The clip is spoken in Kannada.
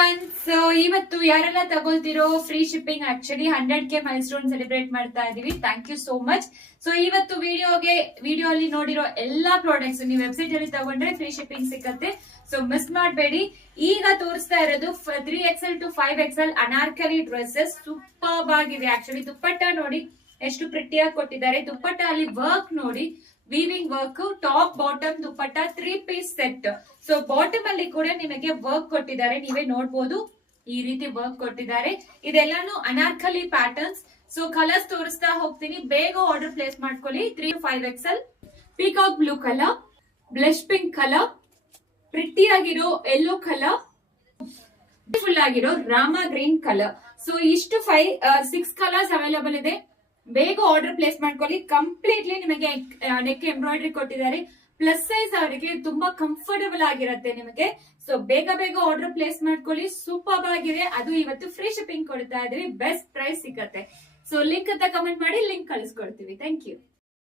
ಎವ್ರಿವನ್. ಸೊ ಇವತ್ತು ಯಾರೆಲ್ಲ ತಗೊಳ್ತಿರೋ ಫ್ರೀ ಶಿಪ್ಪಿಂಗ್ ಆಕ್ಚುಲಿ 100K ಮೈಲ್ ಸ್ಟೋನ್ ಸೆಲೆಬ್ರೇಟ್ ಮಾಡ್ತಾ ಇದೀವಿ. Thank you so much. So ಇವತ್ತು ವಿಡಿಯೋ ಅಲ್ಲಿ ನೋಡಿರೋ ಎಲ್ಲಾ ಪ್ರಾಡಕ್ಟ್ಸ್ ನೀವು ವೆಬ್ಸೈಟ್ ಅಲ್ಲಿ ತಗೊಂಡ್ರೆ ಫ್ರೀ ಶಿಪ್ಪಿಂಗ್ ಸಿಕ್ಕತ್ತೆ. ಸೊ ಮಿಸ್ ಮಾಡಬೇಡಿ. ಈಗ ತೋರಿಸ್ತಾ ಇರೋದು 3XL to 5XL Anarkali dresses. Super ಆಗಿದೆ. ಆಕ್ಚುಲಿ ದುಪ್ಪಟ್ಟ ನೋಡಿ ಎಷ್ಟು ಪ್ರಿಟಿಯಾಗಿ ಕೊಟ್ಟಿದ್ದಾರೆ. ದುಪ್ಪಟ್ಟ ಅಲ್ಲಿ ವರ್ಕ್ ನೋಡಿ, weaving work, top bottom dupatta 3 piece set. So bottom ಅಲ್ಲಿ ಕೂಡ ನಿಮಗೆ ವರ್ಕ್ ಕೊಟ್ಟಿದ್ದಾರೆ, ನೀವೇ ನೋಡ್ಬೋದು. ಈ ರೀತಿ ವರ್ಕ್ ಕೊಟ್ಟಿದ್ದಾರೆ. ಇದೆಲ್ಲಾನು ಅನಾರ್ಕಲಿ ಪ್ಯಾಟರ್ನ್ಸ್. ಸೊ ಕಲರ್ಸ್ ತೋರಿಸ್ತಾ ಹೋಗ್ತೀನಿ, ಬೇಗ ಆರ್ಡರ್ ಪ್ಲೇಸ್ ಮಾಡ್ಕೊಳ್ಳಿ. 3 to 5XL. Peacock blue colour, blush pink colour, pretty ಆಗಿರೋ ಯೆಲ್ಲೋ ಕಲರ್, ಫುಲ್ ಆಗಿರೋ ರಾಮ ಗ್ರೀನ್ ಕಲರ್. ಸೊ ಇಷ್ಟು 6 ಕಲರ್ಸ್ ಅವೈಲೇಬಲ್ ಇದೆ. ಬೇಗ ಆರ್ಡರ್ ಪ್ಲೇಸ್ ಮಾಡ್ಕೊಳ್ಳಿ. ಕಂಪ್ಲೀಟ್ಲಿ ನಿಮಗೆ ನೆಕ್ ಎಂಬ್ರಾಯ್ಡರಿ ಕೊಟ್ಟಿದ್ದಾರೆ. ಪ್ಲಸ್ ಸೈಜ್ ಅವರಿಗೆ ತುಂಬಾ ಕಂಫರ್ಟಬಲ್ ಆಗಿರುತ್ತೆ ನಿಮಗೆ. ಸೊ ಬೇಗ ಆರ್ಡರ್ ಪ್ಲೇಸ್ ಮಾಡ್ಕೊಳ್ಳಿ. ಸೂಪರ್ ಆಗಿದೆ. ಅದು ಇವತ್ತು ಫ್ರೀ ಶಿಪ್ಪಿಂಗ್ ಕೊಡ್ತಾ ಇದ್ರಿ. ಬೆಸ್ಟ್ ಪ್ರೈಸ್ ಸಿಗತ್ತೆ. ಸೊ ಲಿಂಕ್ ಅಂತ ಕಮೆಂಟ್ ಮಾಡಿ, ಲಿಂಕ್ ಕಳಿಸ್ಕೊಡ್ತೀವಿ. Thank you.